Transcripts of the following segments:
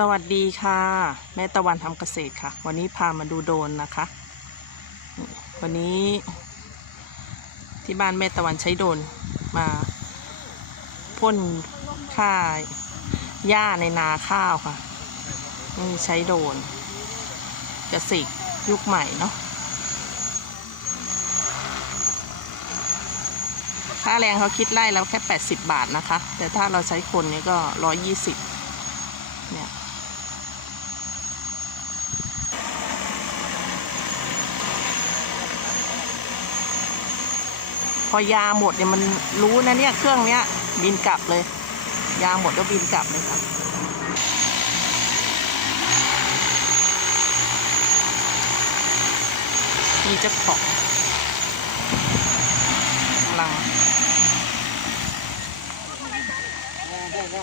สวัสดีค่ะ แม่ตะวันทำเกษตรค่ะ วันนี้พามาดูโดนนะคะ วันนี้ ที่บ้านแม่ตะวันใช้โดนมาพ่นค่าหญ้าในนาข้าวค่ะนี่ใช้โดนเกษตรยุคใหม่เนาะค่าแรงเขาคิดไล่แล้วแค่ 80 บาทนะคะ แต่ถ้าเราใช้คนนี่ก็ 120 เนี่ย พอยาหมดเนี่ยมันรู้นะเนี่ยเครื่องเนี้ยบินกลับเลย ยาหมดก็บินกลับเลยครับมีเจ้าของกำลัง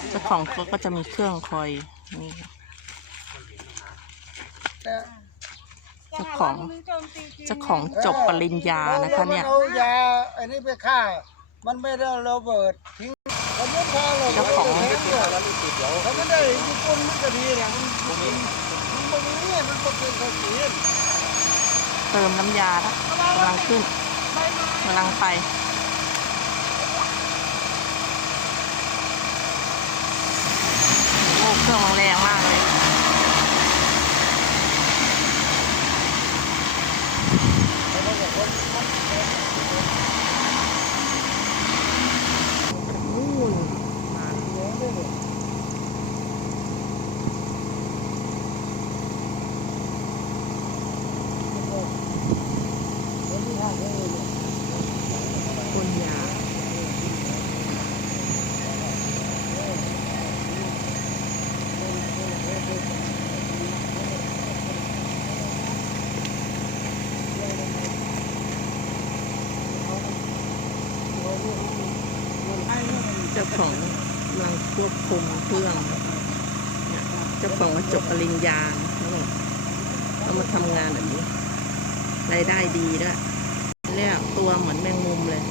เจ้าของเขาก็จะมีเครื่องคอยนี่ค่ะ เจ้าของเจ้าของจบปริญญานะคะเนี่ยเอายาไอ้นี่ไปฆ่า มันไม่ได้ระเบิดทิ้งเขาไม่พอเราเจ้าของแท้เนี่ยเขาไม่ได้ญี่ปุ่นมันก็ดีนะมันมันมันมันนี่มันก็เป็นข้าวจีนเติมน้ำยาแล้วกำลังขึ้นกำลังไป กำลังควบคุมเครื่องเจ้าของมาจบปริญญาเขาบอกเขามาทำงานแบบนี้รายได้ดีด้วยเนี่ยตัวเหมือนแมงมุมเลย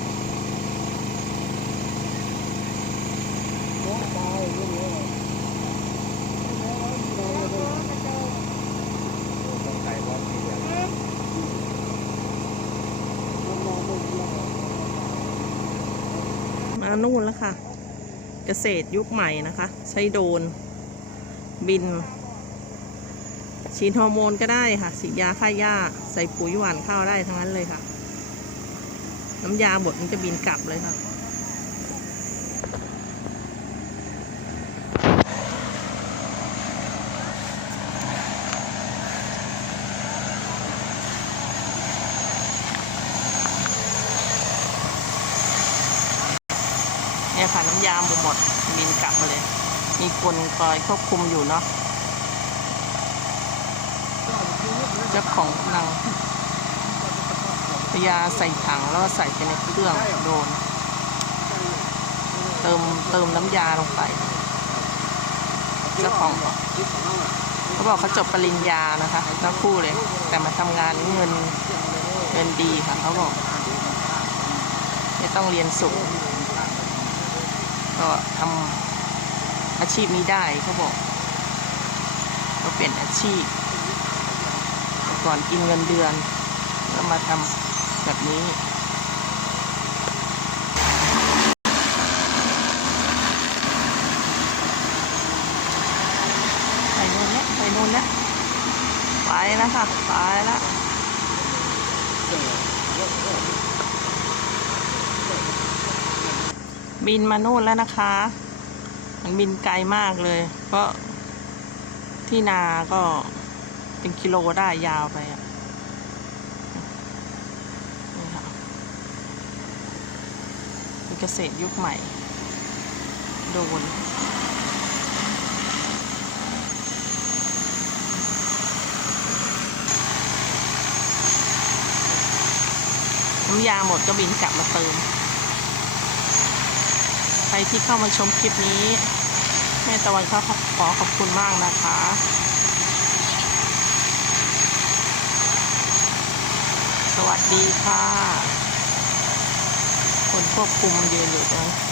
มานู่นแล้วค่ะ เกษตรยุคใหม่นะคะ ใช้โดน บิน ฉีดฮอร์โมนก็ได้ค่ะฉีดยาฆ่าหญ้า ใส่ปุ๋ยหว่านข้าวได้ทั้งนั้นเลยค่ะ น้ำยาบดมันจะบินกลับเลยค่ะ เนี่ยค่ะน้ำยาหมดหมดบินกลับมาเลย มีคนคอยควบคุมอยู่เนาะเจ้าของกำลังพยาใส่ถังแล้วก็ใส่ไปในเครื่องโดน เติมเติมน้ำยาลงไปเจ้าของเขาบอกเขาจบปริญญานะคะทั้งคู่เลย แต่มาทำงานเงินเงินดีค่ะเขาบอกไม่ต้องเรียนสูง ก็ทำอาชีพนี้ได้เขาบอก ก็เปลี่ยนอาชีพ ก่อนกินเงินเดือน ก็มาทำแบบนี้ไปนู่นแล้วไปนู่นแล้วไปแล้วค่ะ ไปแล้ว บินมานู่นแล้วนะคะ มันบินไกลมากเลย เพราะที่นาก็เป็นกิโลได้ยาวไปอะนี่ค่ะเป็นเกษตรยุคใหม่ โดนน้ำยาหมดก็บินกลับมาเติม รที่เข้ามาชมคลิปนี้ แม่ตะวันก็ขอขอบคุณมากนะคะสวัสดีค่ะ คนควบคุมยืนอยู่ตรงนั้น